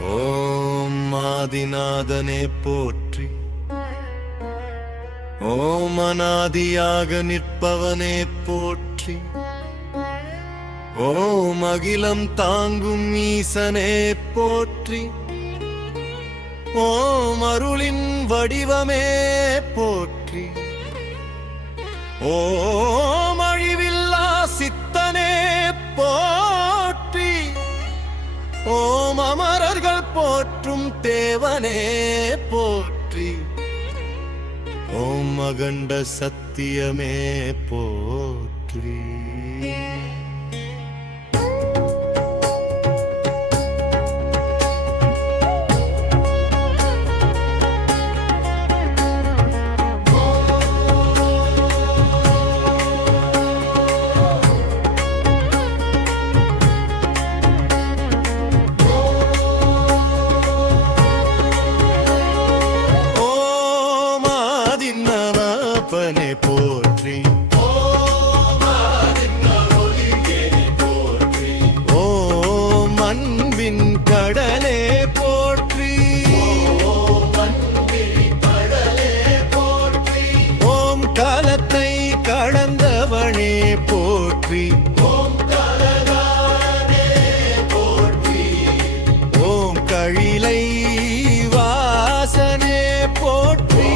ஓம் ஆதிநாதனே போற்றி. ஓம் அநாதியாக நிற்பவனே போற்றி. ஓம் அகிலம் தாங்கும் ஈசனே போற்றி. ஓம் அருளின் வடிவமே போற்றி. ஓம் அழிவில்லா சித்தனே போற்றி. ஓம் அமரர்கள் போற்றும் தேவனே போற்றி. ஓம் அகண்ட சத்தியமே போற்றி. அப்பனே போற்றி. ஓம் அன்பின் கடலே போற்றி. ஓம் காலத்தை கடந்தவனே போற்றி. ஓம் கழிலை வாசனே போற்றி.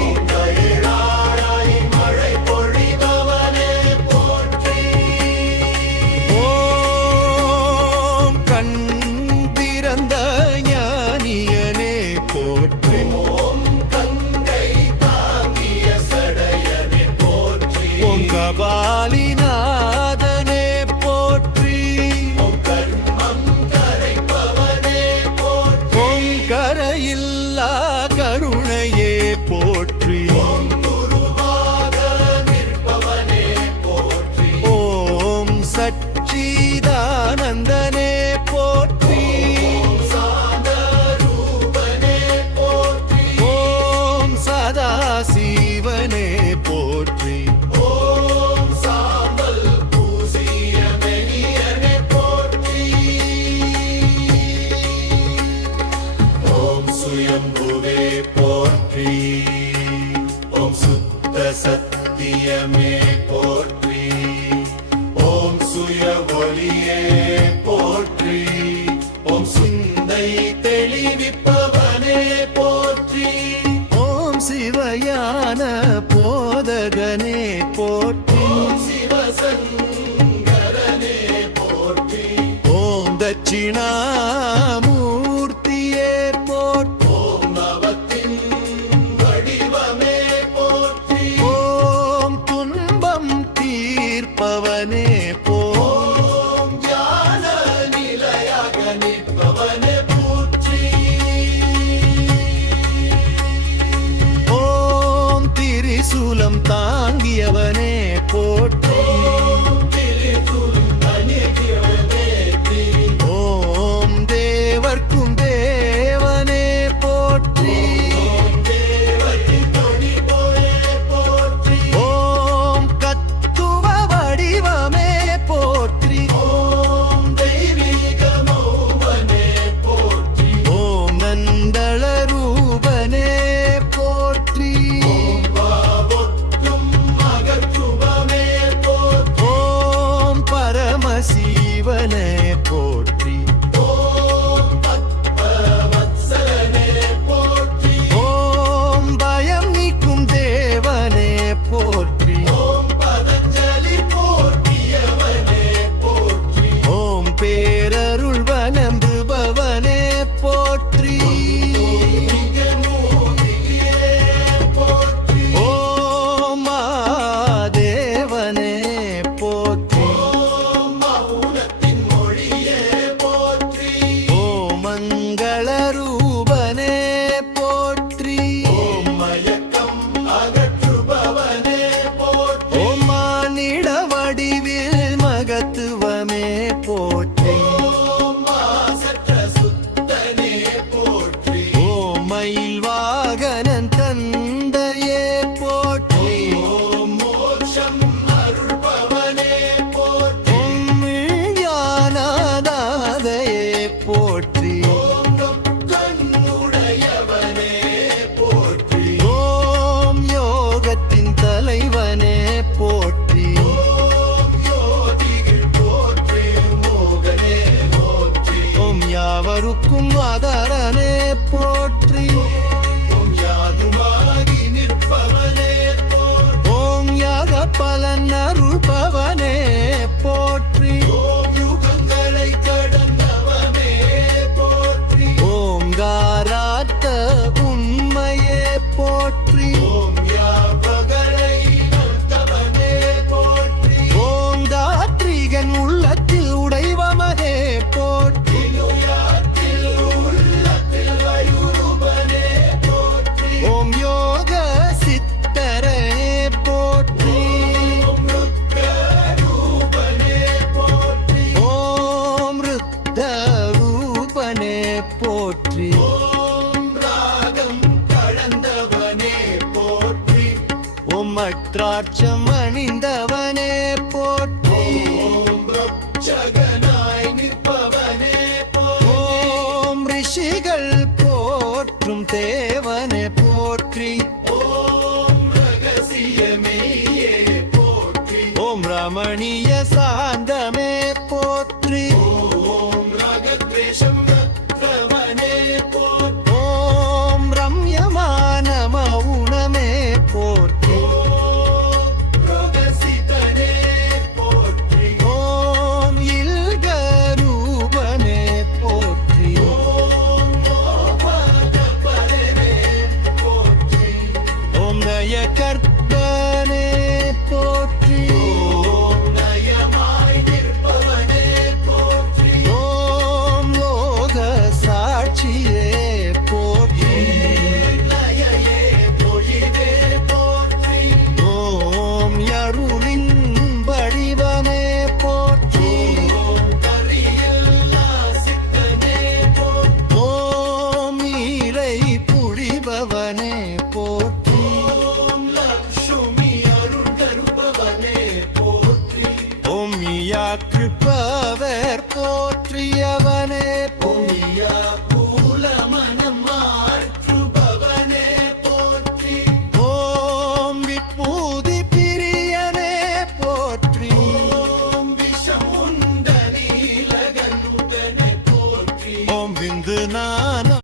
கபாலிநாதனே போற்றி. கர்மம் கரைப்பவனே போற்றி. ஓம் கரையில்லா கருணையே போற்றி. ஓம் குருவாக நிற்பவனே போற்றி. ஓம் சச்சிதானந்தனே போற்றி. ஓம் சாந்தரூபனே போற்றி. ஓம் சதாசிவனே போற்றி. சுயம்புவே போற்றி. ஓம் சுத்த சத்தியமே போற்றி. ஓம் சுய ஒளியே போற்றி. ஓம் சிந்தை தெளிவிப்பவனே போற்றி. ஓம் சிவயான போதகனே போற்றி. ஓம் சிவசங்கரனே போற்றி. ஓம் தட்சிணா பவனே போம் ஞான நிலையாக நிற்பவனே போற்றி. ஓம் திரிசூலம் தாங்கியவனே போற்றி. ஓம் கங்காதரனே போற்றி ஓம் யாதுமாகி நிற்பவனே போற்றி ஓம் யாக பலன் அருள்பவனே போற்றி ஓம் யுகங்களை கடந்தவனே போற்றி ஓங்காராத்த உண்மையே போற்றி ஓம் யாவகரை நல்தவனே போற்றி ஓங்காற்றிகன் உள்ளத்தில் உடைவமனே போற்றி இலுயாத்தில் உள்ளத்தில் வயுருபனே போற்றி ஓம் யோக சித்தரே போற்றி ஓம் ருத்ர ரூபனே போற்றி ஓம் ருத்த ரூபனே போற்றி ஓம் ராகம் கலந்தவனே போற்றி ஓம் அற்றாட்சம் அணிந்தவனே போற்றி ஓம் ரட்சகனாய் நிற்பவனே போற்றி ஓம் ரிஷிகள் போற்றும் தேவனே போற்றி